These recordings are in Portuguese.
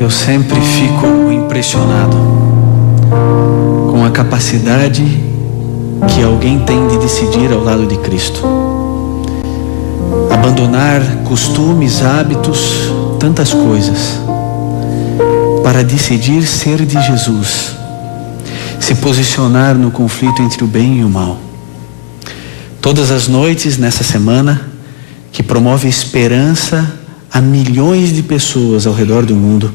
Eu sempre fico impressionado com a capacidade que alguém tem de decidir ao lado de Cristo. Abandonar costumes, hábitos, tantas coisas, para decidir ser de Jesus, se posicionar no conflito entre o bem e o mal. Todas as noites nessa semana, que promove esperança a milhões de pessoas ao redor do mundo,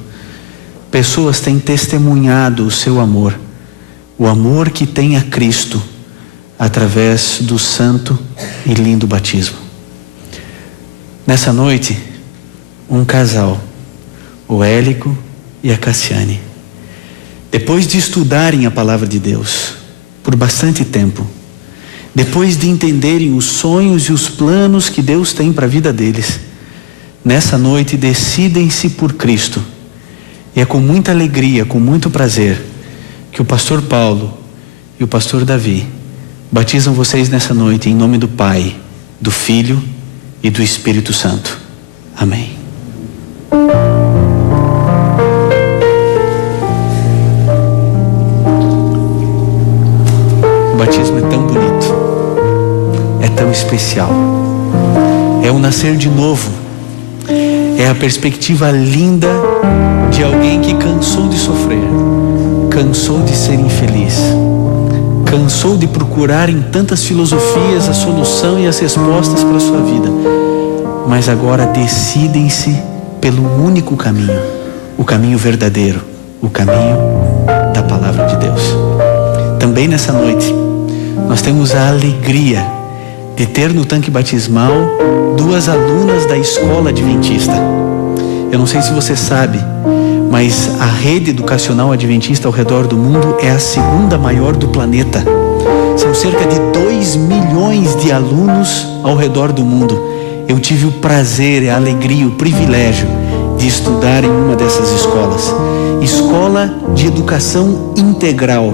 pessoas têm testemunhado o seu amor, o amor que tem a Cristo, através do santo e lindo batismo. Nessa noite, um casal, o Élico e a Cassiane, depois de estudarem a palavra de Deus por bastante tempo, depois de entenderem os sonhos e os planos que Deus tem para a vida deles, nessa noite decidem-se por Cristo. E é com muita alegria, com muito prazer, que o pastor Paulo e o pastor Davi batizam vocês nessa noite em nome do Pai, do Filho e do Espírito Santo. Amém. O batismo é tão bonito, é tão especial, é o nascer de novo, é a perspectiva linda de alguém que cansou de sofrer, cansou de ser infeliz, cansou de procurar em tantas filosofias a solução e as respostas para a sua vida, mas agora decidem-se pelo único caminho, o caminho verdadeiro, o caminho da palavra de Deus. Também nessa noite, nós temos a alegria de ter no tanque batismal 2 alunas da escola adventista. Eu não sei se você sabe, mas a rede educacional adventista ao redor do mundo é a 2ª maior do planeta. São cerca de 2 milhões de alunos ao redor do mundo. Eu tive o prazer, a alegria, o privilégio de estudar em uma dessas escolas. Escola de Educação Integral,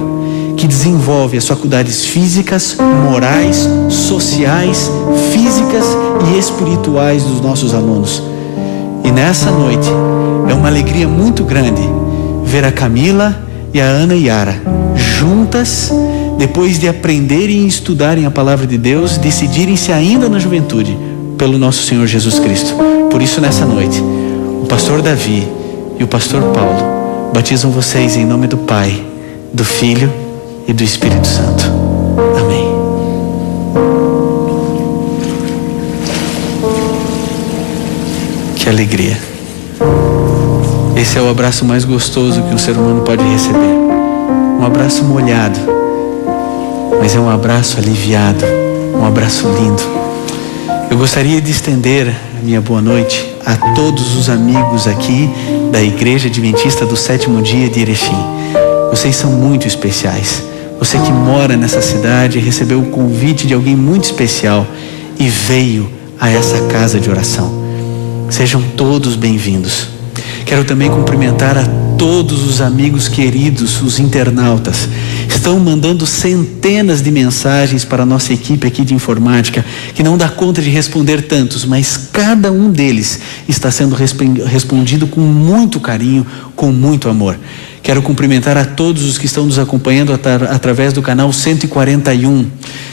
que desenvolve as faculdades físicas, morais, sociais, físicas e espirituais dos nossos alunos. E nessa noite é uma alegria muito grande ver a Camila e a Ana Yara juntas, depois de aprenderem e estudarem a palavra de Deus, decidirem-se ainda na juventude pelo nosso Senhor Jesus Cristo. Por isso, nessa noite, o pastor Davi e o pastor Paulo batizam vocês em nome do Pai, do Filho e do Espírito Santo. Amém. Que alegria. Esse é o abraço mais gostoso que um ser humano pode receber. Um abraço molhado, mas é um abraço aliviado, um abraço lindo. Eu gostaria de estender a minha boa noite a todos os amigos aqui da Igreja Adventista do 7º Dia de Erechim. Vocês são muito especiais. Você que mora nessa cidade recebeu o convite de alguém muito especial e veio a essa casa de oração. Sejam todos bem-vindos. Quero também cumprimentar a todos os amigos queridos, os internautas. Estão mandando centenas de mensagens para a nossa equipe aqui de informática, que não dá conta de responder tantos, mas cada um deles está sendo respondido com muito carinho, com muito amor. Quero cumprimentar a todos os que estão nos acompanhando através do canal 141,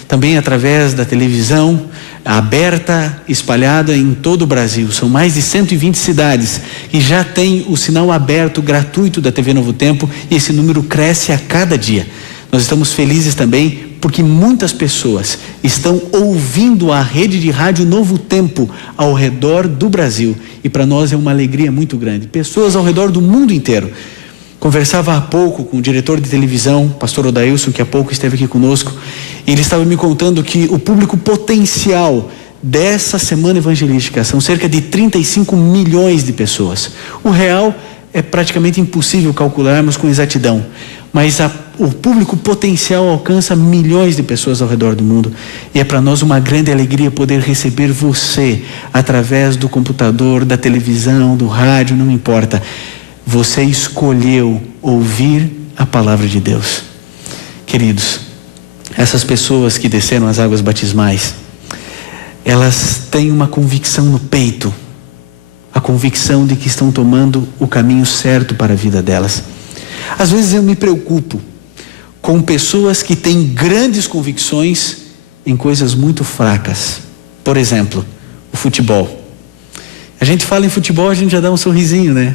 também através da televisão aberta, espalhada em todo o Brasil. São mais de 120 cidades que já têm o sinal aberto gratuito da TV Novo Tempo, e esse número cresce a cada dia. Nós estamos felizes também porque muitas pessoas estão ouvindo a rede de rádio Novo Tempo ao redor do Brasil, e para nós é uma alegria muito grande. Pessoas ao redor do mundo inteiro. Conversava há pouco com o diretor de televisão, pastor Odailson, que há pouco esteve aqui conosco, e ele estava me contando que o público potencial dessa semana evangelística são cerca de 35 milhões de pessoas. O real é praticamente impossível calcularmos com exatidão, mas o público potencial alcança milhões de pessoas ao redor do mundo, e é para nós uma grande alegria poder receber você através do computador, da televisão, do rádio, não importa. Você escolheu ouvir a palavra de Deus. Queridos, essas pessoas que desceram as águas batismais, elas têm uma convicção no peito, a convicção de que estão tomando o caminho certo para a vida delas. Às vezes eu me preocupo com pessoas que têm grandes convicções em coisas muito fracas. Por exemplo, o futebol. A gente fala em futebol, a gente já dá um sorrisinho, né?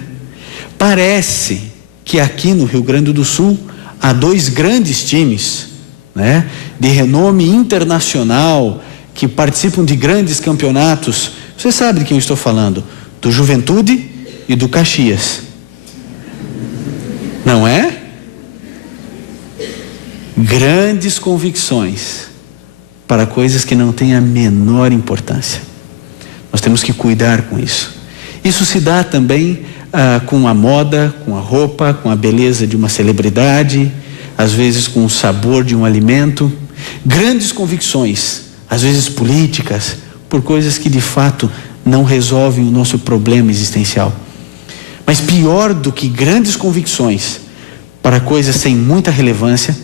Parece que aqui no Rio Grande do Sul há 2 grandes times, né, de renome internacional, que participam de grandes campeonatos. Você sabe de quem eu estou falando? Do Juventude e do Caxias. Não é? Grandes convicções para coisas que não têm a menor importância. Nós temos que cuidar com isso. Isso se dá também com a moda, com a roupa, com a beleza de uma celebridade, às vezes com o sabor de um alimento. Grandes convicções, às vezes políticas, por coisas que de fato não resolvem o nosso problema existencial. Mas pior do que grandes convicções para coisas sem muita relevância,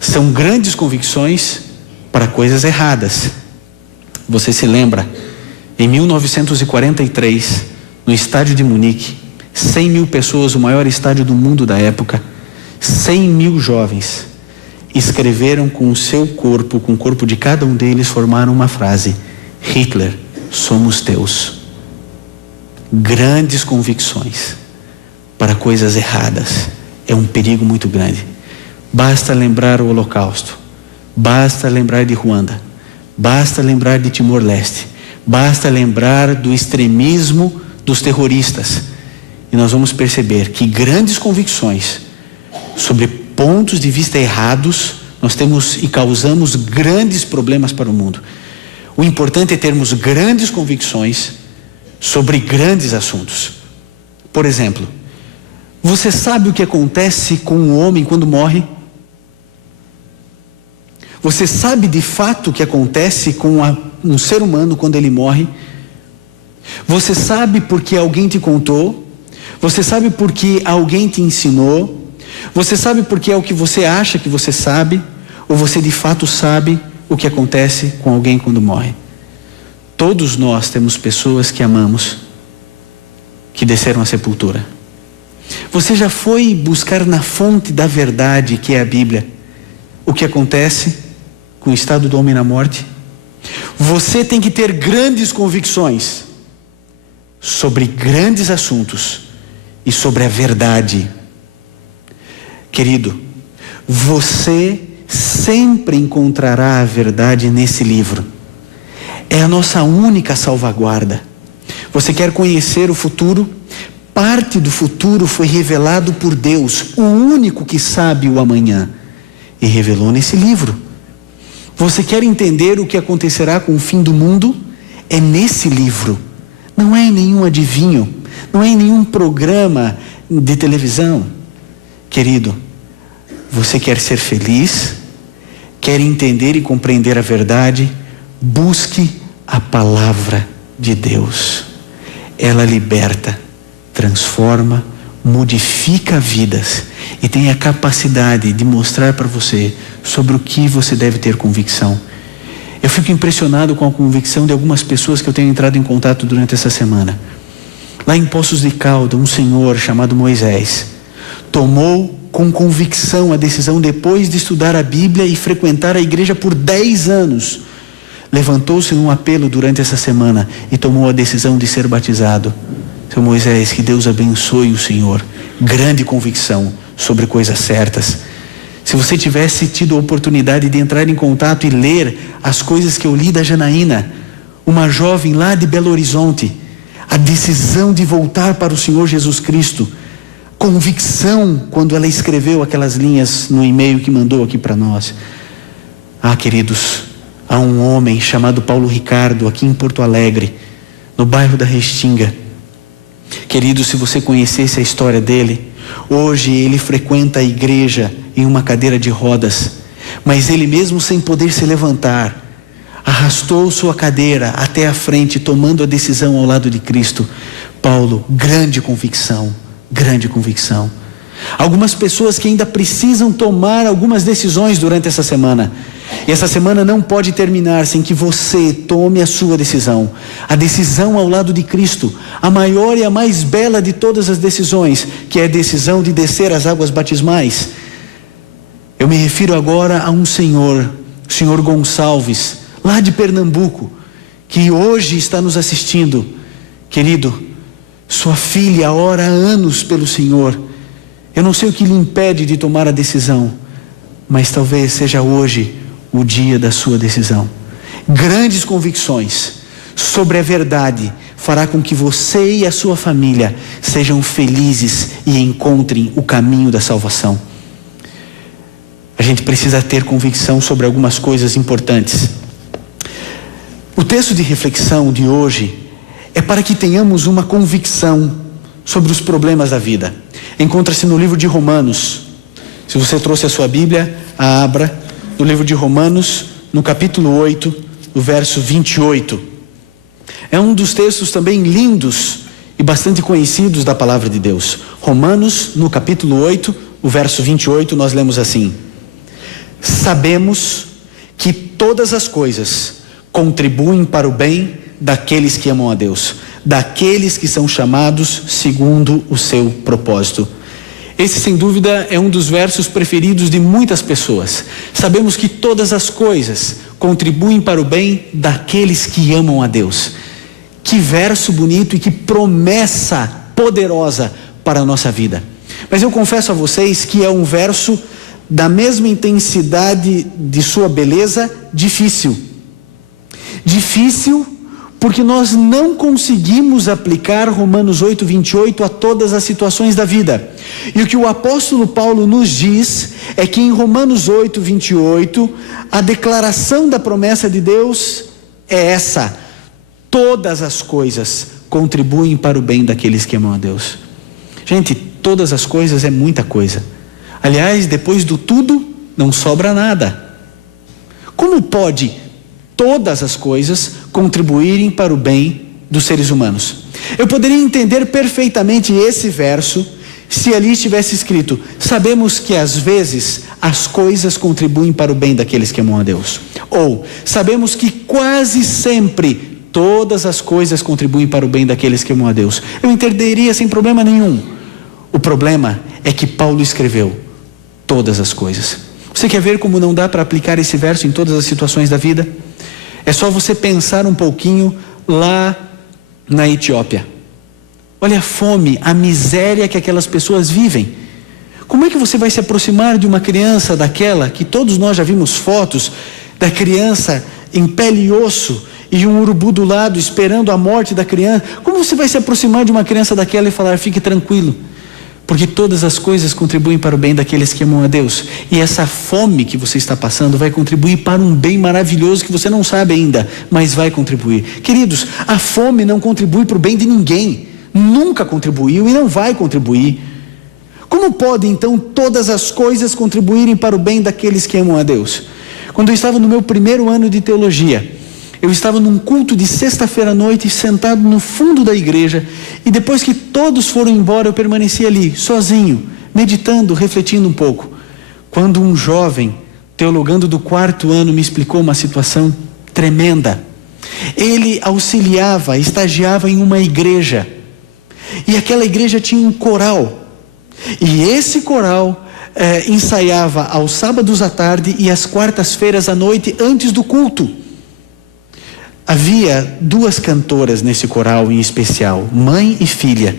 são grandes convicções para coisas erradas. Você se lembra, em 1943, no estádio de Munique, 100 mil pessoas, o maior estádio do mundo da época, 100 mil jovens escreveram com o seu corpo, com o corpo de cada um deles, formaram uma frase: Hitler, somos teus. Grandes convicções para coisas erradas é um perigo muito grande. Basta lembrar o Holocausto, basta lembrar de Ruanda, basta lembrar de Timor-Leste, basta lembrar do extremismo dos terroristas, e nós vamos perceber que grandes convicções sobre pontos de vista errados nós temos e causamos grandes problemas para o mundo. O importante é termos grandes convicções sobre grandes assuntos. Por exemplo, você sabe o que acontece com um homem quando morre? Você sabe de fato o que acontece com um ser humano quando ele morre? Você sabe porque alguém te contou? Você sabe porque alguém te ensinou? Você sabe porque é o que você acha que você sabe? Ou você de fato sabe o que acontece com alguém quando morre? Todos nós temos pessoas que amamos, que desceram à sepultura. Você já foi buscar na fonte da verdade, que é a Bíblia, o que acontece com o estado do homem na morte? Você tem que ter grandes convicções sobre grandes assuntos e sobre a verdade. Querido, você sempre encontrará a verdade nesse livro. É a nossa única salvaguarda. Você quer conhecer o futuro? Parte do futuro foi revelado por Deus, o único que sabe o amanhã, e revelou nesse livro. Você quer entender o que acontecerá com o fim do mundo? É nesse livro. Não é em nenhum adivinho, não é em nenhum programa de televisão. Querido, você quer ser feliz? Quer entender e compreender a verdade? Busque a palavra de Deus. Ela liberta, transforma, modifica vidas e tem a capacidade de mostrar para você sobre o que você deve ter convicção. Eu fico impressionado com a convicção de algumas pessoas que eu tenho entrado em contato durante essa semana. Lá em Poços de Calda, um senhor chamado Moisés tomou com convicção a decisão, depois de estudar a Bíblia e frequentar a igreja por 10 anos, levantou-se num apelo durante essa semana e tomou a decisão de ser batizado. Seu Moisés, que Deus abençoe o senhor. Grande convicção sobre coisas certas. Se você tivesse tido a oportunidade de entrar em contato e ler as coisas que eu li da Janaína, uma jovem lá de Belo Horizonte, a decisão de voltar para o Senhor Jesus Cristo, convicção quando ela escreveu aquelas linhas no e-mail que mandou aqui para nós. Queridos, há um homem chamado Paulo Ricardo aqui em Porto Alegre, no bairro da Restinga. Querido, se você conhecesse a história dele, hoje ele frequenta a igreja em uma cadeira de rodas, mas ele mesmo sem poder se levantar, arrastou sua cadeira até a frente, tomando a decisão ao lado de Cristo. Paulo, grande convicção, grande convicção. Algumas pessoas que ainda precisam tomar algumas decisões durante essa semana. E essa semana não pode terminar sem que você tome a sua decisão. A decisão ao lado de Cristo, a maior e a mais bela de todas as decisões, que é a decisão de descer as águas batismais. Eu me refiro agora a um senhor, o senhor Gonçalves, lá de Pernambuco, que hoje está nos assistindo. Querido, sua filha ora há anos pelo Senhor. Eu não sei o que lhe impede de tomar a decisão, mas talvez seja hoje o dia da sua decisão. Grandes convicções sobre a verdade fará com que você e a sua família sejam felizes e encontrem o caminho da salvação. A gente precisa ter convicção sobre algumas coisas importantes. O texto de reflexão de hoje é para que tenhamos uma convicção sobre os problemas da vida. Encontra-se no livro de Romanos. Se você trouxe a sua Bíblia, abra no livro de Romanos, no capítulo 8, no verso 28. É um dos textos também lindos e bastante conhecidos da palavra de Deus. Romanos, no capítulo 8, o verso 28, nós lemos assim: sabemos que todas as coisas contribuem para o bem daqueles que amam a Deus, daqueles que são chamados segundo o seu propósito. Esse, sem dúvida, é um dos versos preferidos de muitas pessoas. Sabemos que todas as coisas contribuem para o bem daqueles que amam a Deus. Que verso bonito e que promessa poderosa para a nossa vida. Mas eu confesso a vocês que é um verso da mesma intensidade de sua beleza, difícil. Difícil porque nós não conseguimos aplicar Romanos 8, 28 a todas as situações da vida. E o que o apóstolo Paulo nos diz é que em Romanos 8, 28, a declaração da promessa de Deus é essa: todas as coisas contribuem para o bem daqueles que amam a Deus. Gente, todas as coisas é muita coisa. Aliás, depois do tudo, não sobra nada. Como pode todas as coisas contribuírem para o bem dos seres humanos? Eu poderia entender perfeitamente esse verso se ali estivesse escrito: sabemos que às vezes as coisas contribuem para o bem daqueles que amam a Deus. Ou, sabemos que quase sempre todas as coisas contribuem para o bem daqueles que amam a Deus. Eu entenderia sem problema nenhum. O problema é que Paulo escreveu todas as coisas. Você quer ver como não dá para aplicar esse verso em todas as situações da vida? É só você pensar um pouquinho lá na Etiópia. Olha a fome, a miséria que aquelas pessoas vivem. Como é que você vai se aproximar de uma criança daquela, que todos nós já vimos fotos, da criança em pele e osso, e um urubu do lado esperando a morte da criança? Como você vai se aproximar de uma criança daquela e falar: fique tranquilo, porque todas as coisas contribuem para o bem daqueles que amam a Deus? E essa fome que você está passando vai contribuir para um bem maravilhoso que você não sabe ainda, mas vai contribuir. Queridos, a fome não contribui para o bem de ninguém. Nunca contribuiu e não vai contribuir. Como pode então todas as coisas contribuírem para o bem daqueles que amam a Deus? Quando eu estava no meu primeiro ano de teologia, eu estava num culto de sexta-feira à noite, sentado no fundo da igreja, e depois que todos foram embora, eu permaneci ali, sozinho, meditando, refletindo um pouco, quando um jovem, teologando do quarto ano, me explicou uma situação tremenda. Ele auxiliava, estagiava em uma igreja, e aquela igreja tinha um coral, e esse coral ensaiava aos sábados à tarde e às quartas-feiras à noite antes do culto. Havia duas cantoras nesse coral em especial, mãe e filha.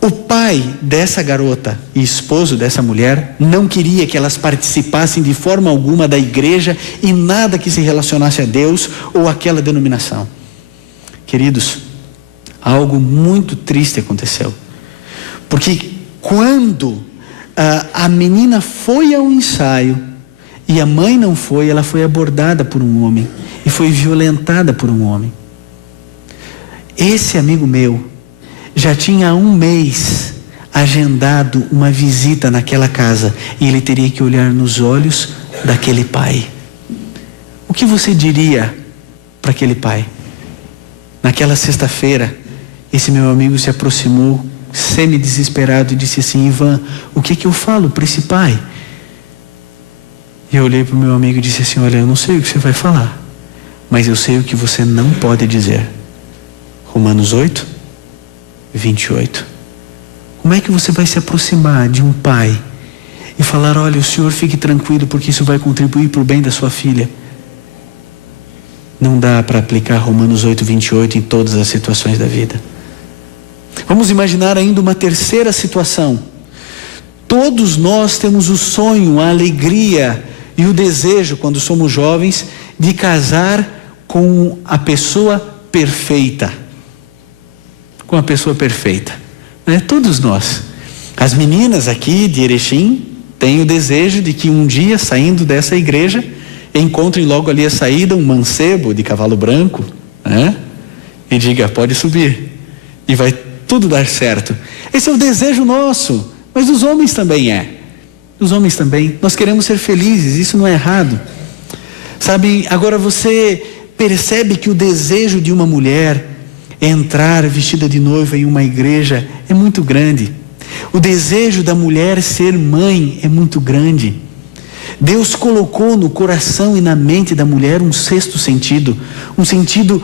O pai dessa garota e esposo dessa mulher não queria que elas participassem de forma alguma da igreja e nada que se relacionasse a Deus ou àquela denominação. Queridos, algo muito triste aconteceu. Porque quando a menina foi ao ensaio e a mãe não foi, ela foi abordada por um homem e foi violentada por um homem. Esse amigo meu já tinha há um mês agendado uma visita naquela casa e ele teria que olhar nos olhos daquele pai. O que você diria para aquele pai? Naquela sexta-feira, esse meu amigo se aproximou semi-desesperado, e disse assim: Ivan, o que eu falo para esse pai? E eu olhei para o meu amigo e disse assim: olha, eu não sei o que você vai falar, mas eu sei o que você não pode dizer. Romanos 8, 28. Como é que você vai se aproximar de um pai e falar: olha, o senhor fique tranquilo, porque isso vai contribuir para o bem da sua filha? Não dá para aplicar Romanos 8, 28 em todas as situações da vida. Vamos imaginar ainda uma terceira situação. Todos nós temos o sonho, a alegria e o desejo, quando somos jovens, de casar com a pessoa perfeita. Com a pessoa perfeita, né? Todos nós. As meninas aqui de Erechim têm o desejo de que um dia, saindo dessa igreja, encontrem logo ali a saída um mancebo de cavalo branco, né? E diga: pode subir, e vai tudo dar certo. Esse é o desejo nosso, mas dos homens também é. Os homens também. Nós queremos ser felizes, isso não é errado. Sabe, agora você percebe que o desejo de uma mulher entrar vestida de noiva em uma igreja é muito grande. O desejo da mulher ser mãe é muito grande. Deus colocou no coração e na mente da mulher um sexto sentido, um sentido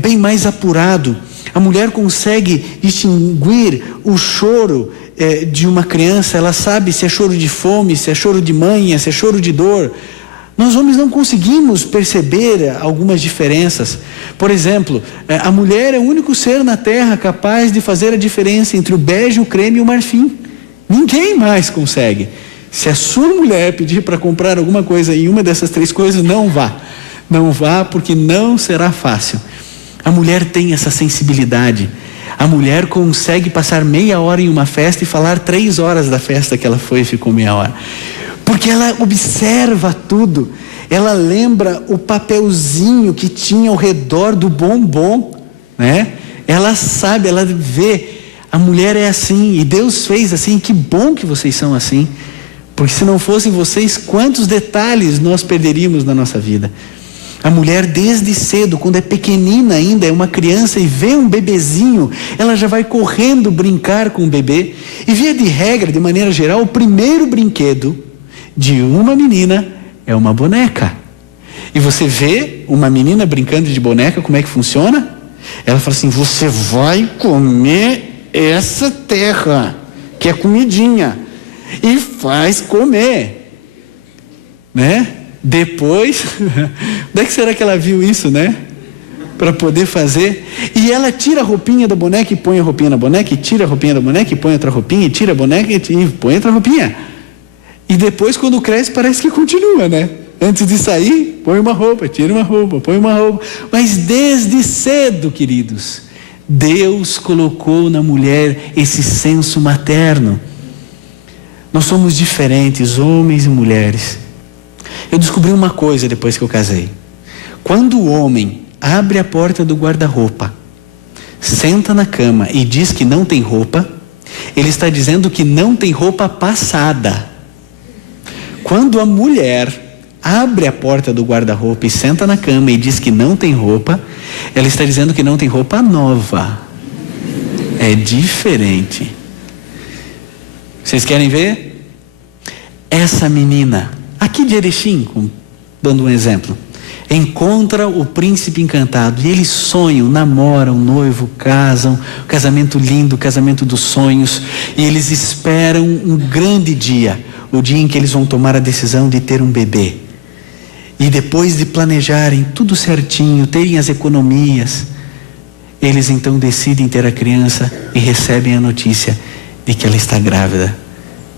bem mais apurado. A mulher consegue distinguir o choro de uma criança. Ela sabe se é choro de fome, se é choro de manha, se é choro de dor. Nós homens não conseguimos perceber algumas diferenças. Por exemplo, a mulher é o único ser na terra capaz de fazer a diferença entre o bege, o creme e o marfim. Ninguém mais consegue. Se a sua mulher pedir para comprar alguma coisa em uma dessas três coisas, não vá. Não vá, porque não será fácil. A mulher tem essa sensibilidade. A mulher consegue passar meia hora em uma festa e falar 3 horas da festa que ela foi e ficou meia hora. Porque ela observa tudo. Ela lembra o papelzinho que tinha ao redor do bombom, né? Ela sabe, ela vê. A mulher é assim, e Deus fez assim. Que bom que vocês são assim. Porque se não fossem vocês, quantos detalhes nós perderíamos na nossa vida. A mulher, desde cedo, quando é pequenina ainda, é uma criança e vê um bebezinho, ela já vai correndo brincar com o bebê. E via de regra, de maneira geral, o primeiro brinquedo de uma menina é uma boneca. E você vê uma menina brincando de boneca, como é que funciona? Ela fala assim: você vai comer essa terra, que é comidinha, e faz comer, né? Depois, onde é que será que ela viu isso, né? Para poder fazer. E ela tira a roupinha da boneca e põe a roupinha na boneca, e tira a roupinha da boneca e põe outra roupinha, e tira a boneca e põe outra roupinha. E depois, quando cresce, parece que continua, né? Antes de sair, põe uma roupa, tira uma roupa, põe uma roupa. Mas desde cedo, queridos, Deus colocou na mulher esse senso materno. Nós somos diferentes, homens e mulheres. Eu descobri uma coisa depois que eu casei. Quando o homem abre a porta do guarda-roupa, senta na cama e diz que não tem roupa, ele está dizendo que não tem roupa passada. Quando a mulher abre a porta do guarda-roupa e senta na cama e diz que não tem roupa, ela está dizendo que não tem roupa nova. É diferente. Vocês querem ver? Essa menina aqui de Erechim, dando um exemplo, encontra o príncipe encantado e eles sonham, namoram, noivo, casam, casamento lindo, casamento dos sonhos, e eles esperam um grande dia, o dia em que eles vão tomar a decisão de ter um bebê. E depois de planejarem tudo certinho, terem as economias, eles então decidem ter a criança e recebem a notícia de que ela está grávida.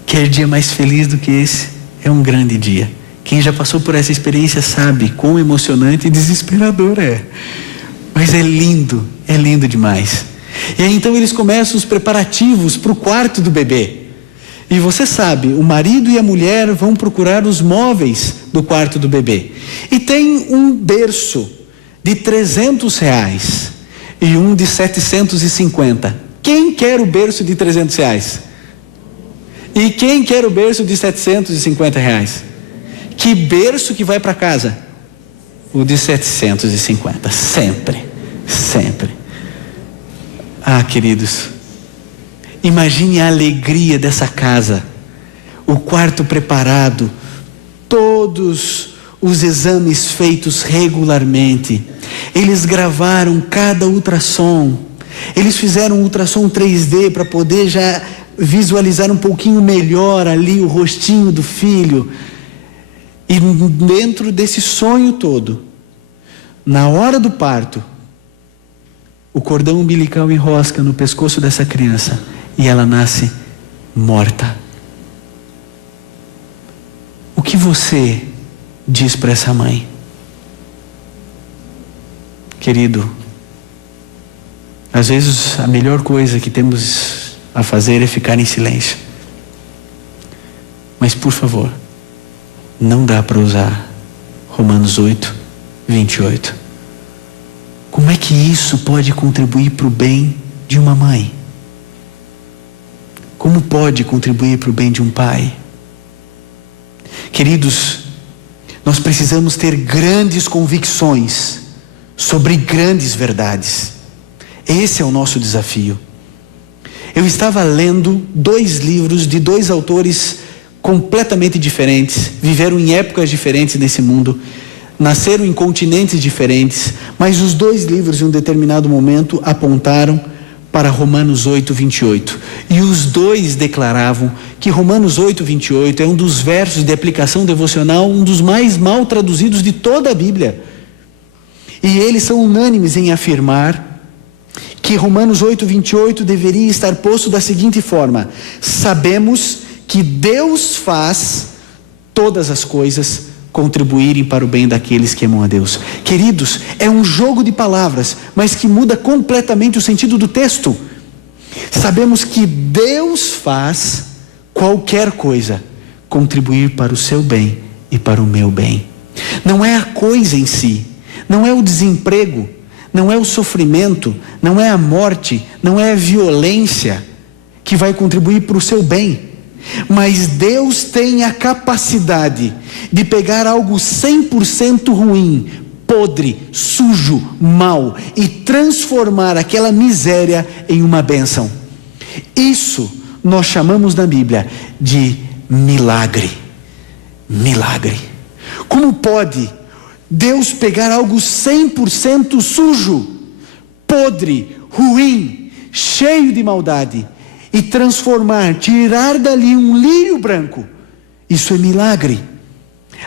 Quer dia mais feliz do que esse? É um grande dia. Quem já passou por essa experiência sabe quão emocionante e desesperador é. Mas é lindo demais. E aí então eles começam os preparativos para o quarto do bebê. E você sabe, o marido e a mulher vão procurar os móveis do quarto do bebê. E tem um berço de R$300 e um de 750. Quem quer o berço de R$300? E quem quer o berço de R$750? Que berço que vai para casa? O de 750, sempre. Ah, queridos, Imagine a alegria dessa casa, o quarto preparado, todos os exames feitos regularmente. Eles gravaram cada ultrassom, eles fizeram um ultrassom 3D para poder já visualizar um pouquinho melhor ali o rostinho do filho. E dentro desse sonho todo, na hora do parto, o cordão umbilical enrosca no pescoço dessa criança e ela nasce morta. O que você diz para essa mãe? Querido, às vezes a melhor coisa que temos a fazer é ficar em silêncio. Mas por favor, não dá para usar Romanos 8, 28. Como é que isso pode contribuir para o bem de uma mãe? Como pode contribuir para o bem de um pai? Queridos, nós precisamos ter grandes convicções sobre grandes verdades. Esse é o nosso desafio. Eu estava lendo 2 livros de 2 autores completamente diferentes, viveram em épocas diferentes nesse mundo, nasceram em continentes diferentes, mas os 2 livros em um determinado momento apontaram para Romanos 8, 28. E os 2 declaravam que Romanos 8, 28 é um dos versos de aplicação devocional, um dos mais mal traduzidos de toda a Bíblia. E eles são unânimes em afirmar que Romanos 8, 28 deveria estar posto da seguinte forma: sabemos que Deus faz todas as coisas contribuírem para o bem daqueles que amam a Deus. Queridos, é um jogo de palavras, mas que muda completamente o sentido do texto. Sabemos que Deus faz qualquer coisa contribuir para o seu bem e para o meu bem. Não é a coisa em si, não é o desemprego, não é o sofrimento, não é a morte, não é a violência que vai contribuir para o seu bem. Mas Deus tem a capacidade de pegar algo 100% ruim, podre, sujo, mau e transformar aquela miséria em uma bênção. Isso nós chamamos na Bíblia de milagre. Milagre. Como pode Deus pegar algo 100% sujo, podre, ruim, cheio de maldade e transformar, tirar dali um lírio branco? Isso é milagre.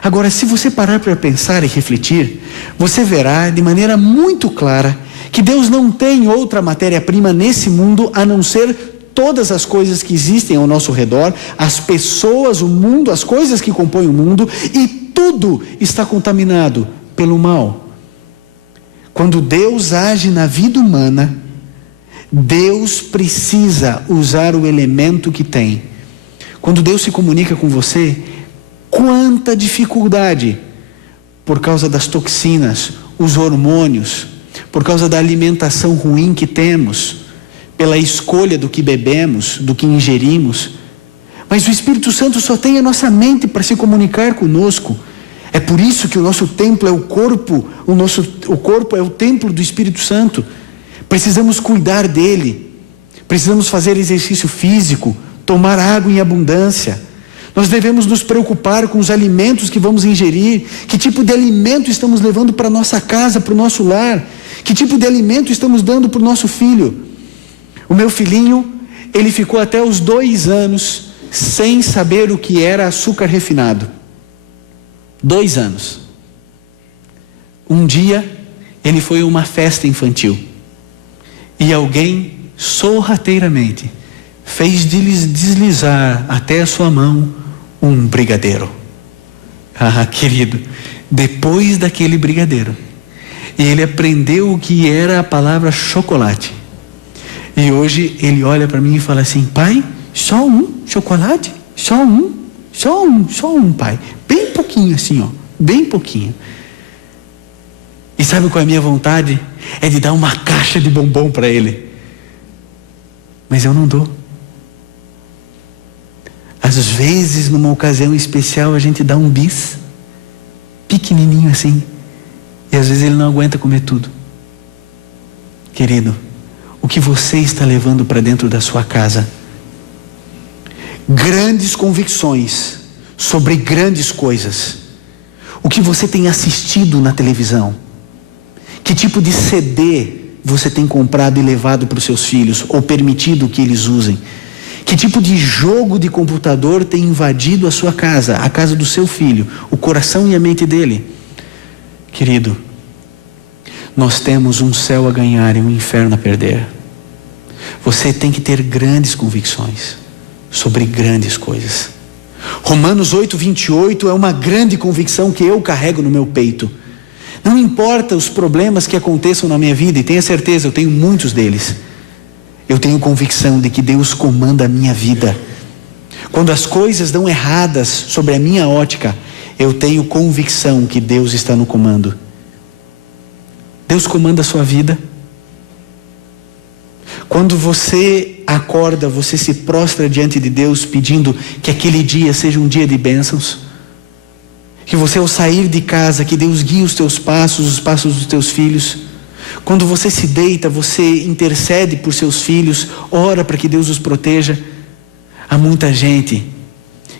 Agora, se você parar para pensar e refletir, você verá de maneira muito clara que Deus não tem outra matéria-prima nesse mundo a não ser todas as coisas que existem ao nosso redor, as pessoas, o mundo, as coisas que compõem o mundo, e tudo está contaminado pelo mal. Quando Deus age na vida humana, Deus precisa usar o elemento que tem. Quando Deus se comunica com você, quanta dificuldade, por causa das toxinas, os hormônios, por causa da alimentação ruim que temos, pela escolha do que bebemos, do que ingerimos. Mas o Espírito Santo só tem a nossa mente para se comunicar conosco. É por isso que o nosso templo é o corpo, o corpo é o templo do Espírito Santo. Precisamos cuidar dele, precisamos fazer exercício físico, tomar água em abundância. Nós devemos nos preocupar com os alimentos que vamos ingerir, que tipo de alimento estamos levando para a nossa casa, para o nosso lar, que tipo de alimento estamos dando para o nosso filho. O meu filhinho, ele ficou até os 2 anos sem saber o que era açúcar refinado. 2 anos. Um dia, ele foi a uma festa infantil e alguém sorrateiramente fez deslizar até a sua mão um brigadeiro. Ah, querido, depois daquele brigadeiro, ele aprendeu o que era a palavra chocolate. E hoje ele olha para mim e fala assim: pai, só um chocolate? Só um, pai. Bem pouquinho assim, ó, bem pouquinho. E sabe qual é a minha vontade? É de dar uma caixa de bombom para ele. Mas eu não dou. Às vezes, numa ocasião especial, a gente dá um bis, pequenininho assim, e às vezes ele não aguenta comer tudo. Querido, o que você está levando para dentro da sua casa grandes convicções sobre grandes coisas. O que você tem assistido na televisão? Que tipo de CD você tem comprado e levado para os seus filhos, ou permitido que eles usem? Que tipo de jogo de computador tem invadido a sua casa, a casa do seu filho, o coração e a mente dele? Querido, nós temos um céu a ganhar e um inferno a perder. Você tem que ter grandes convicções sobre grandes coisas. Romanos 8:28 é uma grande convicção que eu carrego no meu peito. Não importa os problemas que aconteçam na minha vida, e tenha certeza, eu tenho muitos deles. Eu tenho convicção de que Deus comanda a minha vida. Quando as coisas dão erradas sobre a minha ótica, eu tenho convicção que Deus está no comando. Deus comanda a sua vida. Quando você acorda, você se prostra diante de Deus pedindo que aquele dia seja um dia de bênçãos. Que você, ao sair de casa, que Deus guie os teus passos, os passos dos teus filhos. Quando você se deita, você intercede por seus filhos, ora para que Deus os proteja. Há muita gente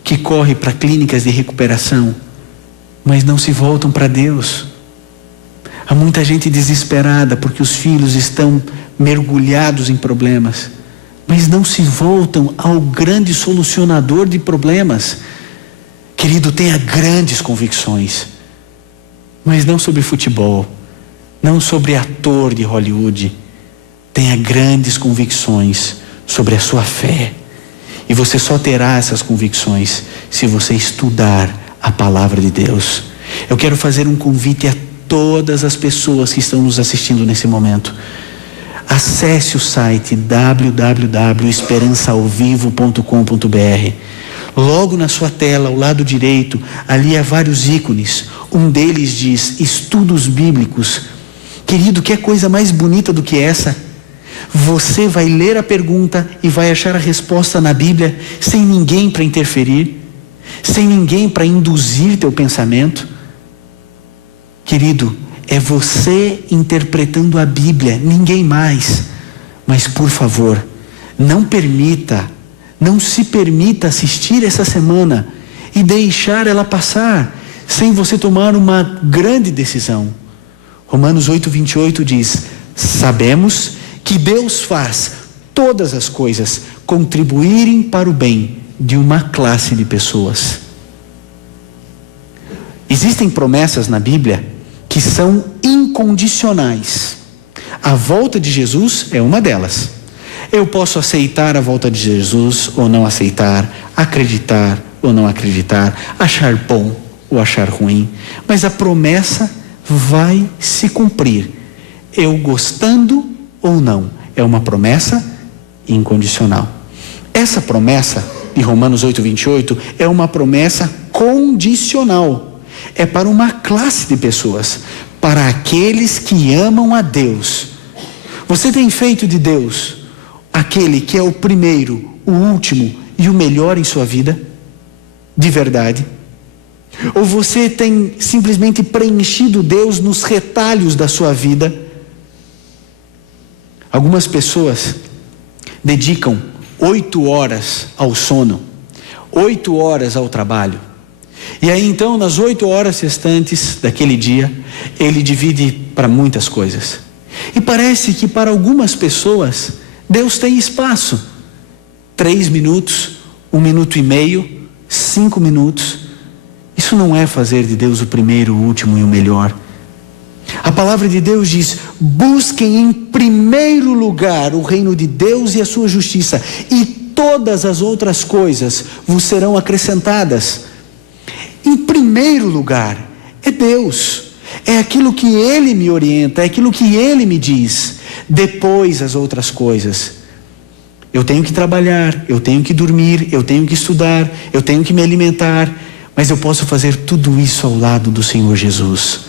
que corre para clínicas de recuperação, mas não se voltam para Deus. Há muita gente desesperada porque os filhos estão mergulhados em problemas, mas não se voltam ao grande solucionador de problemas. Querido, tenha grandes convicções, mas não sobre futebol, não sobre ator de Hollywood. Tenha grandes convicções sobre a sua fé. E você só terá essas convicções se você estudar a palavra de Deus. Eu quero fazer um convite a todas as pessoas que estão nos assistindo nesse momento. Acesse o site www.esperançaovivo.com.br. Logo na sua tela, ao lado direito, ali há vários ícones. Um deles diz Estudos Bíblicos. Querido, que coisa mais bonita do que essa? Você vai ler a pergunta e vai achar a resposta na Bíblia, sem ninguém para interferir, sem ninguém para induzir teu pensamento. Querido, é você interpretando a Bíblia, ninguém mais. Mas por favor, não se permita assistir essa semana e deixar ela passar sem você tomar uma grande decisão. Romanos 8:28 diz: sabemos que Deus faz todas as coisas contribuírem para o bem de uma classe de pessoas. Existem promessas na Bíblia que são incondicionais. A volta de Jesus é uma delas. Eu posso aceitar a volta de Jesus ou não aceitar, acreditar ou não acreditar, achar bom ou achar ruim, mas a promessa vai se cumprir, eu gostando ou não. É uma promessa incondicional. Essa promessa de Romanos 8:28 é uma promessa condicional. É para uma classe de pessoas, para aqueles que amam a Deus. Você tem feito de Deus aquele que é o primeiro, o último e o melhor em sua vida? De verdade? Ou você tem simplesmente preenchido Deus nos retalhos da sua vida? Algumas pessoas dedicam 8 horas ao sono, 8 horas ao trabalho. E aí então, nas 8 horas restantes daquele dia, ele divide para muitas coisas. E parece que para algumas pessoas, Deus tem espaço. 3 minutos, 1 minuto e meio, 5 minutos. Isso não é fazer de Deus o primeiro, o último e o melhor. A palavra de Deus diz: busquem em primeiro lugar o reino de Deus e a sua justiça, e todas as outras coisas vos serão acrescentadas. Em primeiro lugar é Deus, é aquilo que Ele me orienta, é aquilo que Ele me diz. Depois as outras coisas. Eu tenho que trabalhar, eu tenho que dormir, eu tenho que estudar, eu tenho que me alimentar, mas eu posso fazer tudo isso ao lado do Senhor Jesus.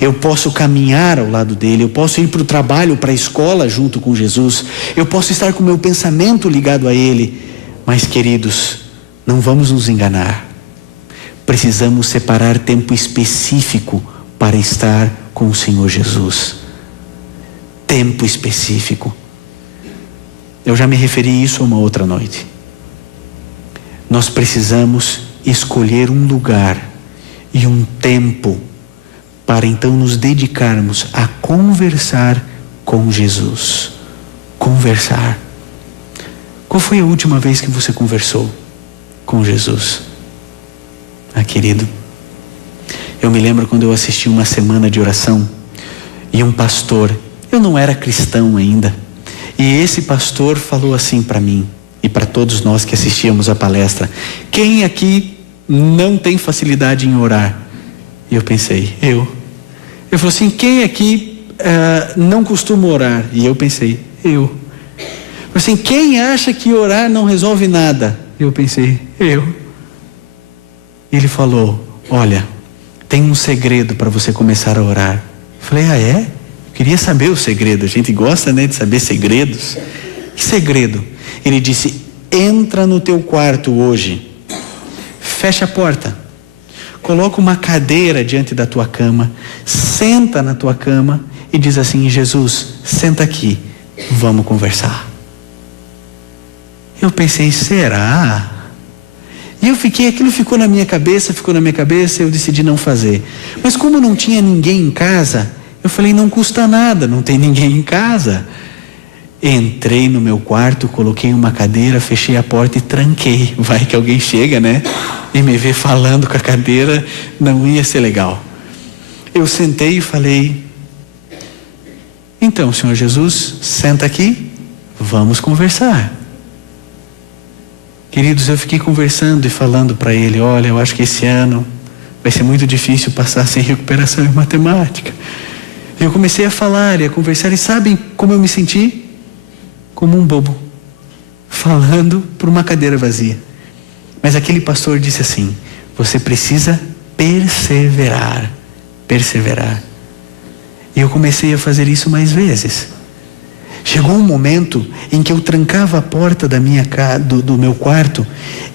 Eu posso caminhar ao lado dele, eu posso ir para o trabalho, para a escola junto com Jesus, eu posso estar com o meu pensamento ligado a ele. Mas, queridos, não vamos nos enganar. Precisamos separar tempo específico para estar com o Senhor Jesus. Tempo específico. Eu já me referi a isso uma outra noite. nós precisamos escolher um lugar e um tempo para então nos dedicarmos a conversar com Jesus. Conversar. Qual foi a última vez que você conversou com Jesus? Querido, eu me lembro quando eu assisti uma semana de oração e um pastor, eu não era cristão ainda, e esse pastor falou assim para mim e para todos nós que assistíamos a palestra: quem aqui não tem facilidade em orar? E eu pensei, eu. Ele falou assim: quem aqui não costuma orar? E eu pensei, eu. Ele falou assim: quem acha que orar não resolve nada? E eu pensei, eu. Ele falou: olha, tem um segredo para você começar a orar. Eu falei, é? Eu queria saber o segredo. A gente gosta, né, de saber segredos. Que segredo? Ele disse: entra no teu quarto hoje, fecha a porta, coloca uma cadeira diante da tua cama, senta na tua cama e diz assim: Jesus, senta aqui, vamos conversar. Eu pensei, será? E aquilo ficou na minha cabeça, eu decidi não fazer. Mas como não tinha ninguém em casa, eu falei, não custa nada, não tem ninguém em casa. Entrei no meu quarto, coloquei uma cadeira, fechei a porta e tranquei. Vai que alguém chega, né? E me vê falando com a cadeira, não ia ser legal. Eu sentei e falei: então, Senhor Jesus, senta aqui, vamos conversar. Queridos, eu fiquei conversando e falando para ele: olha, eu acho que esse ano vai ser muito difícil passar sem recuperação em matemática. Eu comecei a falar e a conversar, e sabem como eu me senti? Como um bobo, falando por uma cadeira vazia. Mas aquele pastor disse assim: você precisa perseverar. E eu comecei a fazer isso mais vezes. Chegou um momento em que eu trancava a porta do meu quarto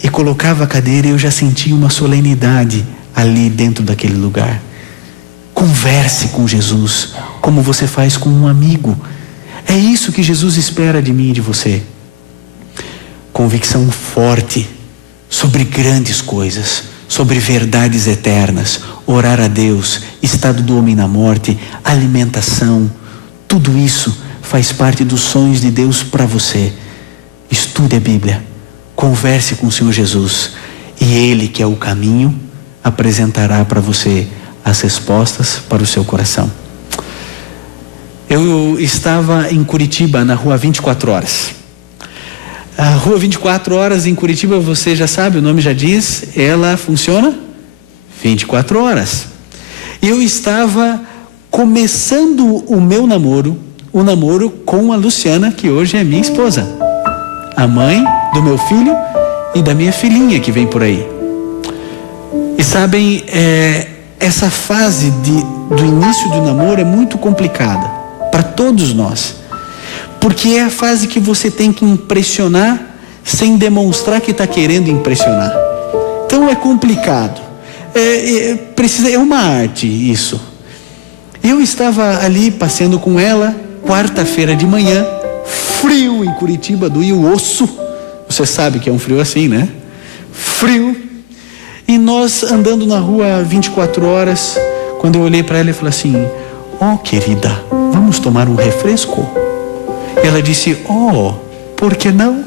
e colocava a cadeira, e eu já sentia uma solenidade ali dentro daquele lugar. Converse com Jesus como você faz com um amigo. É isso que Jesus espera de mim e de você. Convicção forte sobre grandes coisas, sobre verdades eternas, orar a Deus, estado do homem na morte, alimentação, tudo isso faz parte dos sonhos de Deus para você. Estude a Bíblia, converse com o Senhor Jesus, e Ele, que é o caminho, apresentará para você as respostas para o seu coração. Eu estava em Curitiba, na rua 24 horas. A rua 24 horas em Curitiba, você já sabe, o nome já diz, ela funciona 24 horas. E eu estava começando o meu namoro, o namoro com a Luciana, que hoje é minha esposa, a mãe do meu filho e da minha filhinha que vem por aí. E sabem, essa fase do início do namoro é muito complicada para todos nós, porque é a fase que você tem que impressionar sem demonstrar que está querendo impressionar. Então é complicado, é uma arte isso. Eu estava ali passeando com ela, quarta-feira de manhã, frio em Curitiba, doía o osso. Você sabe que é um frio assim, né? Frio. E nós andando na rua 24 horas, quando eu olhei para ela e falei assim: oh, querida, vamos tomar um refresco? E ela disse: oh, por que não?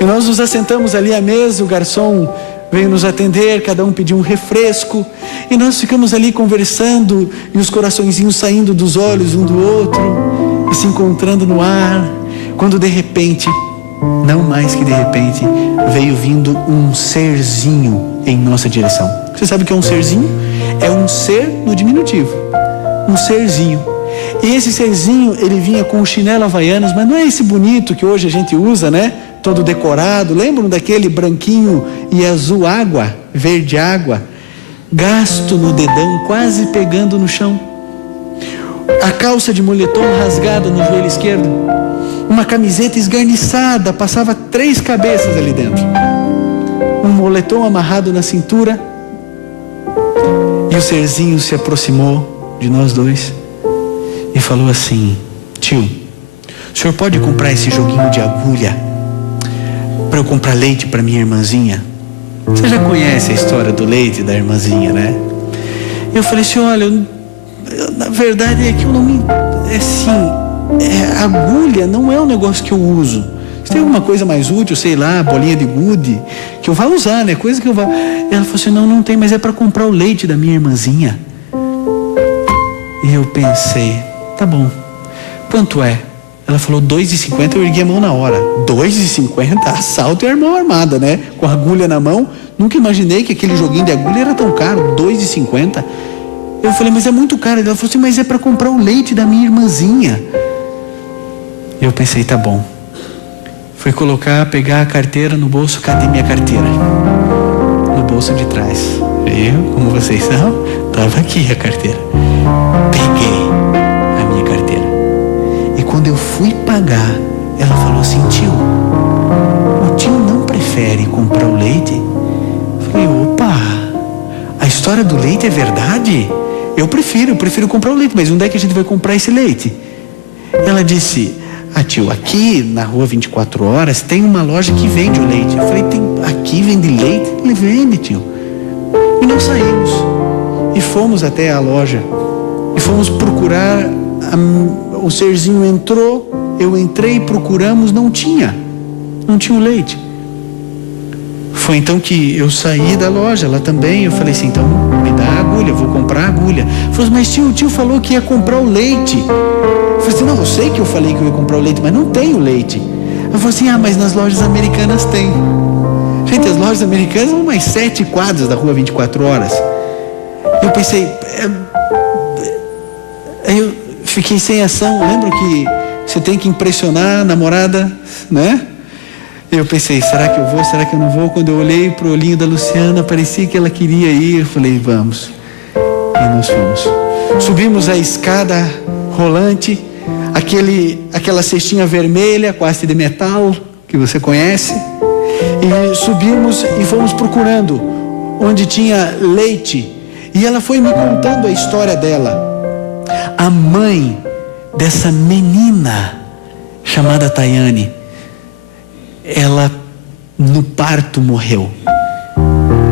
E nós nos assentamos ali à mesa, o garçom veio nos atender, cada um pediu um refresco, e nós ficamos ali conversando, e os coraçõezinhos saindo dos olhos um do outro, e se encontrando no ar, quando de repente, não mais que de repente, veio vindo um serzinho em nossa direção. Você sabe o que é um serzinho? É um ser no diminutivo, um serzinho. E esse serzinho, ele vinha com o chinelo Havaianas, mas não é esse bonito que hoje a gente usa, né? Todo decorado. Lembram daquele branquinho e azul água, verde água, gasto no dedão, quase pegando no chão. A calça de moletom rasgada no joelho esquerdo, uma camiseta esgarniçada, passava 3 cabeças ali dentro, um moletom amarrado na cintura. E o serzinho se aproximou de nós dois e falou assim: tio, o senhor pode comprar esse joguinho de agulha para eu comprar leite para minha irmãzinha. Você já conhece a história do leite da irmãzinha, né? Eu falei assim, olha, na verdade é que eu não me... agulha não é um negócio que eu uso. Se tem alguma coisa mais útil, sei lá, bolinha de gude, que eu vá usar, né? Coisa que eu vá... Ela falou assim, não tem, mas é para comprar o leite da minha irmãzinha. E eu pensei, tá bom, quanto é? Ela falou R$2,50, eu ergui a mão na hora. R$2,50? Assalto e a mão armada, né? Com a agulha na mão. Nunca imaginei que aquele joguinho de agulha era tão caro, R$2,50. Eu falei, mas é muito caro. Ela falou assim, mas é para comprar o leite da minha irmãzinha. Eu pensei, tá bom. Fui pegar a carteira no bolso. Cadê minha carteira? No bolso de trás. Viu? Como vocês são? Tava aqui a carteira. Peguei a minha carteira. E quando eu fui pagar, ela falou assim, tio, o tio não prefere comprar o leite? Eu falei, opa, a história do leite é verdade? Eu prefiro comprar o leite, mas onde é que a gente vai comprar esse leite? Ela disse, tio, aqui na rua 24 horas tem uma loja que vende o leite. Eu falei, aqui vende leite? Ele vende, tio. E nós saímos e fomos até a loja e fomos procurar. O serzinho entrou, eu entrei, procuramos, não tinha o leite. Foi então que eu saí da loja, ela também. Eu falei assim, então me dá a agulha, eu vou comprar a agulha. Falei, mas o tio falou que ia comprar o leite. Eu falei assim, não, eu sei que eu falei que eu ia comprar o leite, mas não tem o leite. Eu falei assim, mas nas lojas americanas tem. Gente, as lojas americanas são umas 7 quadras da rua 24 horas. Eu pensei, eu fiquei sem ação. Lembro que você tem que impressionar a namorada, né? Eu pensei, será que eu vou, será que eu não vou? Quando eu olhei pro olhinho da Luciana, parecia que ela queria ir. Eu falei, vamos. E nós fomos. Subimos a escada rolante, aquela cestinha vermelha com haste de metal, que você conhece. E subimos e fomos procurando onde tinha leite. E ela foi me contando a história dela. A mãe dessa menina chamada Tayane, ela no parto morreu.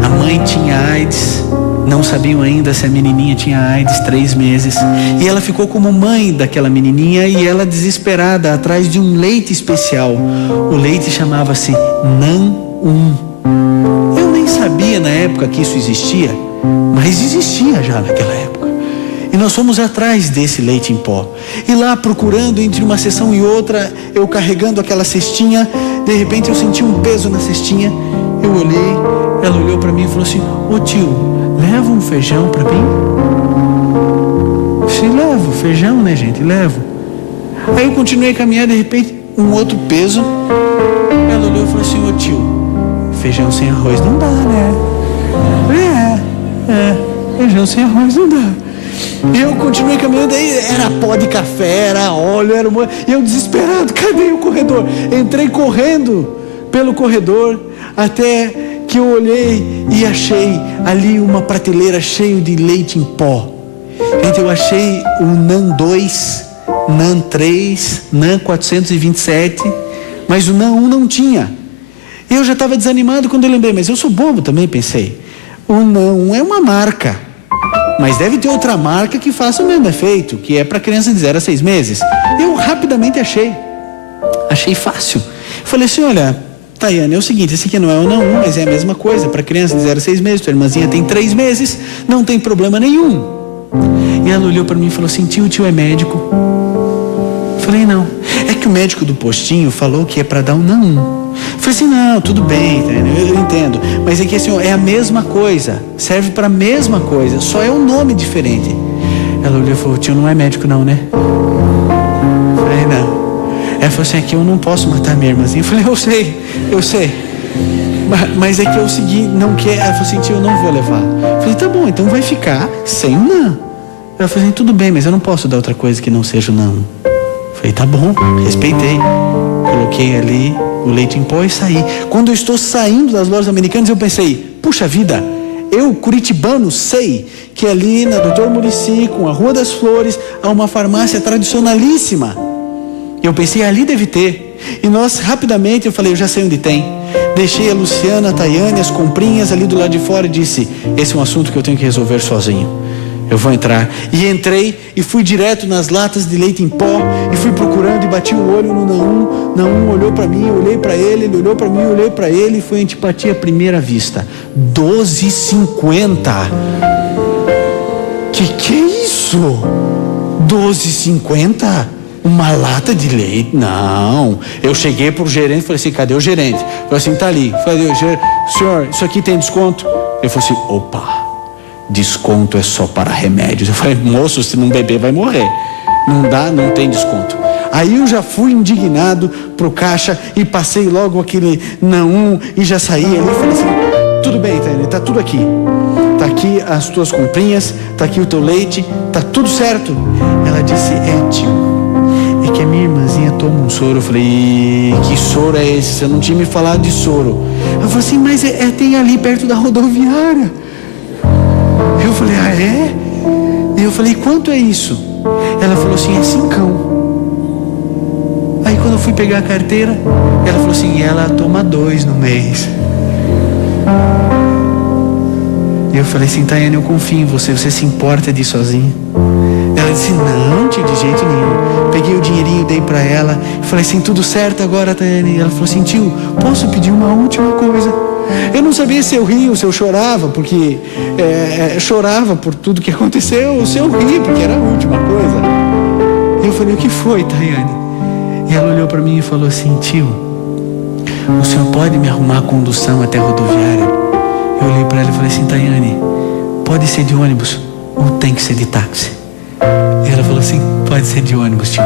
A mãe tinha AIDS, não sabiam ainda se a menininha tinha AIDS, 3 meses. E ela ficou como mãe daquela menininha e ela desesperada atrás de um leite especial. O leite chamava-se NAN1. Eu nem sabia na época que isso existia, mas existia já naquela época. E nós fomos atrás desse leite em pó. E lá procurando entre uma sessão e outra, eu carregando aquela cestinha, de repente eu senti um peso na cestinha. Eu olhei, ela olhou para mim e falou assim, ô tio, leva um feijão para mim? Eu disse, levo, feijão, né gente, levo. Aí eu continuei a caminhar, de repente, um outro peso. Ela olhou e falou assim, ô tio, feijão sem arroz não dá, né? Feijão sem arroz não dá. E eu continuei caminhando, aí era pó de café, era óleo, e eu desesperado, cadê o corredor? Entrei correndo pelo corredor, até que eu olhei e achei ali uma prateleira cheia de leite em pó. Gente, eu achei o NAN2, NAN3, NAN427, mas o NAN1 não tinha. Eu já estava desanimado quando eu lembrei, mas eu sou bobo também, pensei. O NAN1 é uma marca, mas deve ter outra marca que faça o mesmo efeito, que é para criança de 0 a 6 meses. Eu rapidamente achei fácil. Falei assim, olha, Tayane, é o seguinte, esse aqui não é o NAN1, mas é a mesma coisa, para criança de 0 a 6 meses, tua irmãzinha tem 3 meses, não tem problema nenhum. E ela olhou para mim e falou assim, tio é médico? Falei, não, é que o médico do postinho falou que é para dar um NAN1. Falei assim, não, tudo bem, eu entendo, mas é que assim, é a mesma coisa, serve para a mesma coisa, só é um nome diferente. Ela olhou e falou, tio não é médico não, né? Falei, não. Ela falou assim, é que eu não posso matar minha irmãzinha. Eu falei, eu sei, mas é que eu segui, não quer. Ela falou assim, tio, eu não vou levar. Eu falei, tá bom, então vai ficar sem o NAN. Ela falou assim, tudo bem, mas eu não posso dar outra coisa que não seja o NAN. Eu falei, tá bom, respeitei. Coloquei ali o leite em pó e saí. Quando eu estou saindo das lojas americanas, eu pensei, puxa vida, eu, curitibano, sei que ali na Doutor Muricy, com a Rua das Flores, há uma farmácia tradicionalíssima. Eu pensei, ali deve ter. E nós, rapidamente, eu falei, eu já sei onde tem. deixei a Luciana, a Tayane, as comprinhas ali do lado de fora e disse: esse é um assunto que eu tenho que resolver sozinho. Eu vou entrar. E entrei e fui direto nas latas de leite em pó e fui procurando e bati o olho no Naum. Naum olhou para mim, eu olhei para ele olhou para mim, eu olhei para ele, e foi antipatia à primeira vista. 12,50. Que é isso? 12,50? Uma lata de leite? Não. Eu cheguei pro gerente e falei assim: cadê o gerente? Falei assim: tá ali. Falei: senhor, isso aqui tem desconto? Ele falou assim: opa, desconto é só para remédios. Eu falei: moço, se não beber vai morrer. Não dá, não tem desconto. Aí eu já fui indignado pro caixa e passei logo aquele Naum e já saí ali e falei assim: tudo bem, Tânia, tá tudo aqui. Tá aqui as tuas comprinhas, tá aqui o teu leite, tá tudo certo. Ela disse: tio, é que a minha irmãzinha toma um soro. Eu falei: que soro é esse? Você não tinha me falado de soro. Ela falou assim: mas tem ali perto da rodoviária. Eu falei: ah, é? E eu falei: quanto é isso? Ela falou assim: é 5. Aí quando eu fui pegar a carteira, ela falou assim: ela toma 2 no mês. E eu falei assim: Tayane, eu confio em você, você se importa de ir sozinha? Ela disse: não, tio, de jeito nenhum. Peguei o dinheirinho, dei pra ela. Falei assim: tudo certo agora, Tayane? Ela falou assim: tio, posso pedir uma última coisa? Eu não sabia se eu ria ou se eu chorava, porque chorava por tudo que aconteceu, ou se eu ria, porque era a última coisa. Eu falei: o que foi, Tayane? E ela olhou pra mim e falou assim: tio, o senhor pode me arrumar a condução até a rodoviária? Eu olhei pra ela e falei assim: Tayane, pode ser de ônibus ou tem que ser de táxi? E ela falou assim: pode ser de ônibus, tio.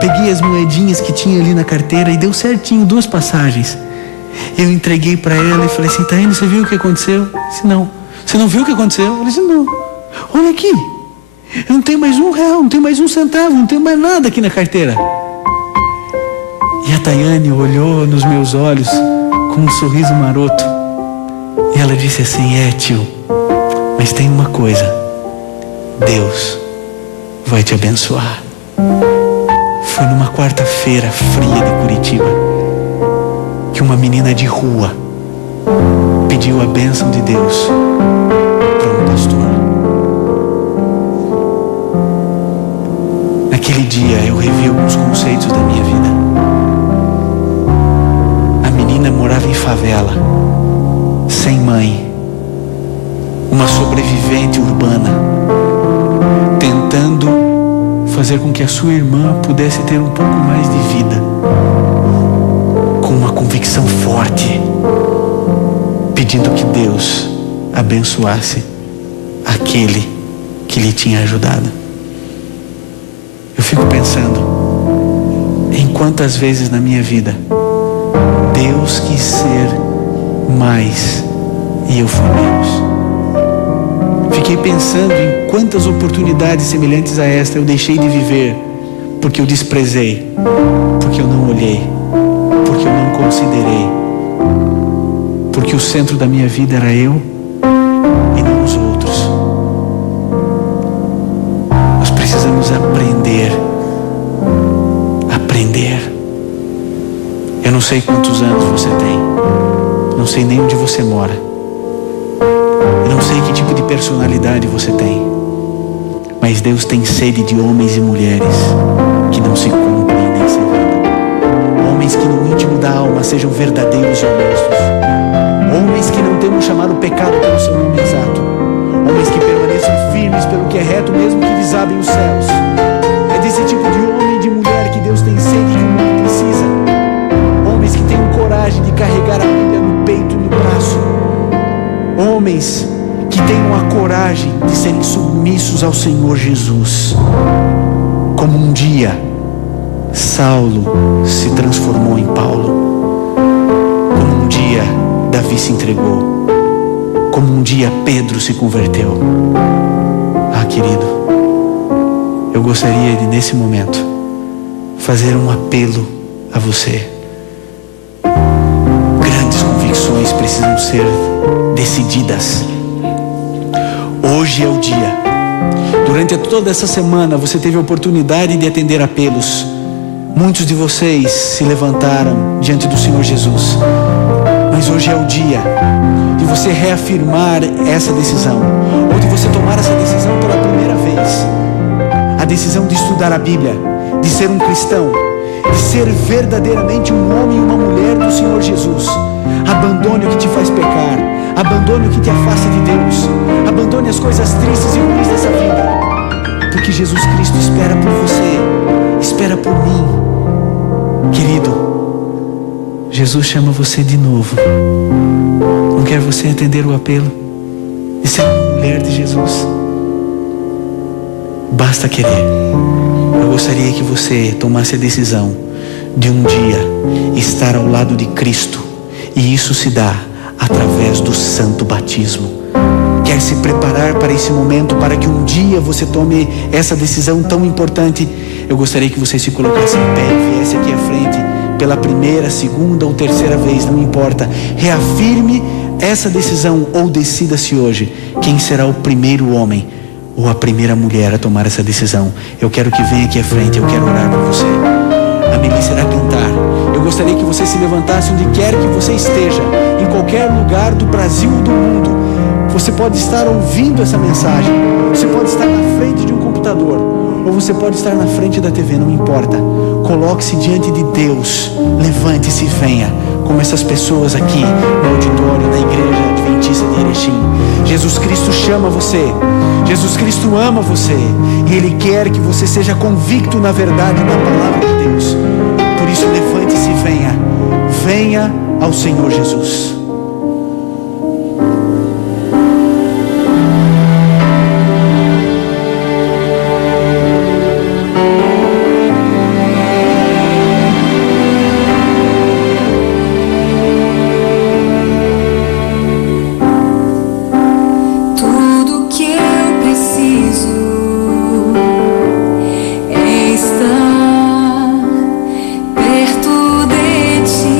Peguei as moedinhas que tinha ali na carteira e deu certinho 2 passagens. Eu entreguei pra ela e falei assim: Tayane, você viu o que aconteceu? Eu disse: não. Você não viu o que aconteceu? Eu disse: não. Olha aqui, eu não tenho mais R$1, não tenho mais 1 centavo, não tenho mais nada aqui na carteira. E a Tayane olhou nos meus olhos com um sorriso maroto. E ela disse assim: tio, mas tem uma coisa, Deus vai te abençoar. Foi numa quarta-feira fria de Curitiba que uma menina de rua pediu a bênção de Deus para um pastor. Naquele dia eu revi alguns conceitos da minha vida. A menina morava em favela, sem mãe, uma sobrevivente urbana, tentando fazer com que a sua irmã pudesse ter um pouco mais de vida, com uma convicção forte, pedindo que Deus abençoasse aquele que lhe tinha ajudado. Eu fico pensando em quantas vezes na minha vida Deus quis ser mais e eu fui menos. Fiquei pensando em quantas oportunidades semelhantes a esta eu deixei de viver porque eu desprezei, porque eu não olhei, porque eu não considerei, porque o centro da minha vida era eu e não os outros. Nós precisamos aprender. Eu não sei quantos anos você tem, não sei nem onde você mora, eu não sei que tipo de personalidade você tem, mas Deus tem sede de homens e mulheres que não se cumprem nem se vendam, homens que no íntimo da alma sejam verdadeiros e honestos, homens que não temam chamar o pecado pelo seu nome exato, homens que permaneçam firmes pelo que é reto, mesmo que desabem os céus. É desse tipo de homem e de mulher que Deus tem sede que o mundo precisa. Homens que tenham coragem de carregar a Bíblia no peito e no braço. Homens que tenham a coragem de serem submissos ao Senhor Jesus. Como um dia Saulo se transformou em Paulo. Como um dia Davi se entregou. Como um dia Pedro se converteu. Ah, querido, eu gostaria de, nesse momento, fazer um apelo a você. Grandes convicções precisam ser decididas. Hoje é o dia. Durante toda essa semana você teve a oportunidade de atender apelos. Muitos de vocês se levantaram diante do Senhor Jesus, mas o dia de você reafirmar essa decisão, ou de você tomar essa decisão pela primeira vez. A decisão de estudar a Bíblia, de ser um cristão, de ser verdadeiramente um homem e uma mulher do Senhor Jesus. Abandone o que te faz pecar, abandone o que te afasta de Deus, abandone as coisas tristes e ruins dessa vida, porque Jesus Cristo espera por você, espera por mim. Querido, Jesus chama você de novo. Não quer você atender o apelo de ser uma mulher de Jesus? Basta querer. Eu gostaria que você tomasse a decisão de um dia estar ao lado de Cristo, e isso se dá através do santo batismo. Quer se preparar para esse momento, para que um dia você tome essa decisão tão importante? Eu gostaria que você se colocasse em pé e viesse aqui à frente pela primeira, segunda ou terceira vez, não importa. Reafirme essa decisão, ou decida-se hoje quem será o primeiro homem ou a primeira mulher a tomar essa decisão. Eu quero que venha aqui à frente, eu quero orar por você. A milícia irá cantar. Eu gostaria que você se levantasse onde quer que você esteja, em qualquer lugar do Brasil ou do mundo. Você pode estar ouvindo essa mensagem, você pode estar na frente de um computador, ou você pode estar na frente da TV, não importa. Coloque-se diante de Deus, levante-se e venha, como essas pessoas aqui no auditório da Igreja Adventista de Erechim. Jesus Cristo chama você, Jesus Cristo ama você, e Ele quer que você seja convicto na verdade da palavra de Deus. Por isso, levante-se e venha, venha ao Senhor Jesus. Perto de ti.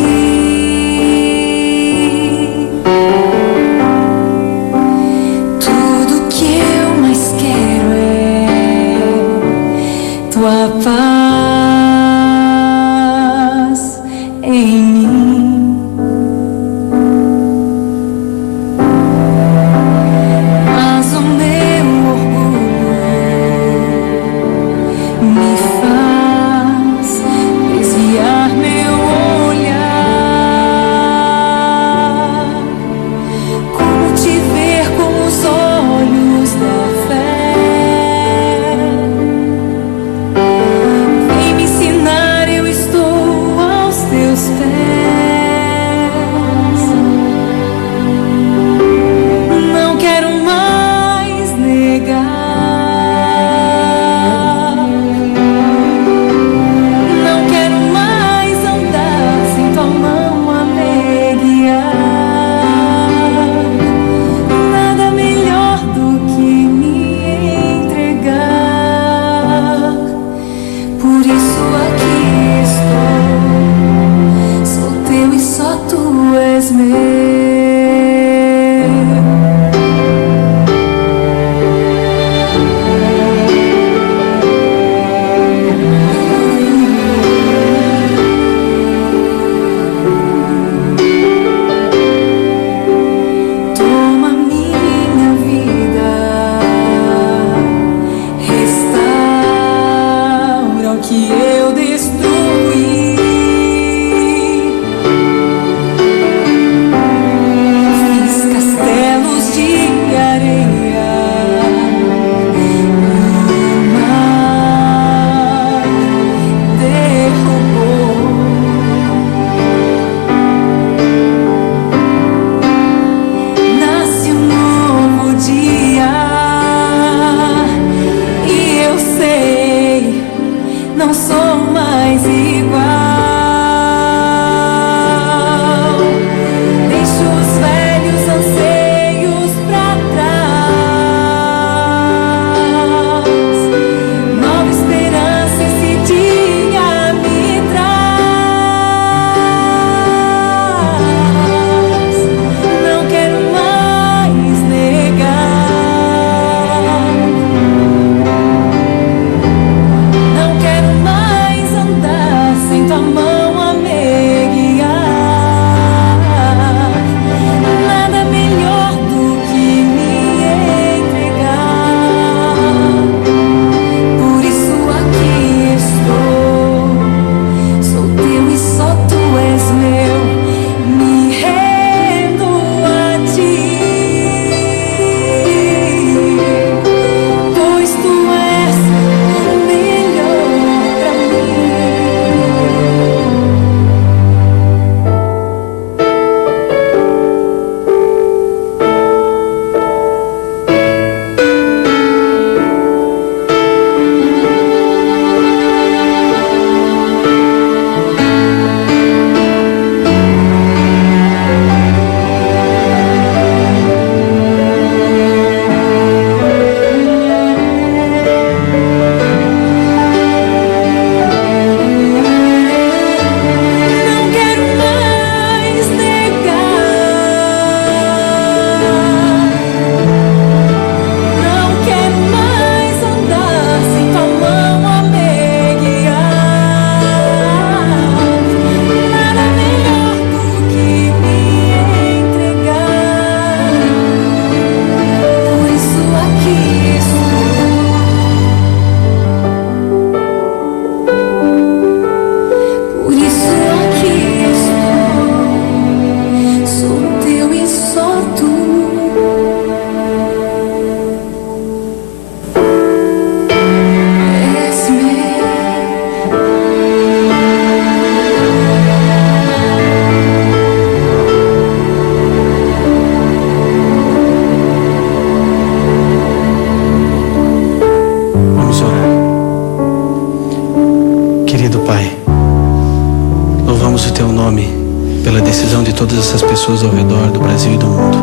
pela decisão de todas essas pessoas ao redor do Brasil e do mundo.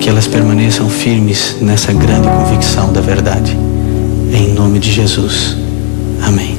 Que elas permaneçam firmes nessa grande convicção da verdade. Em nome de Jesus. Amém.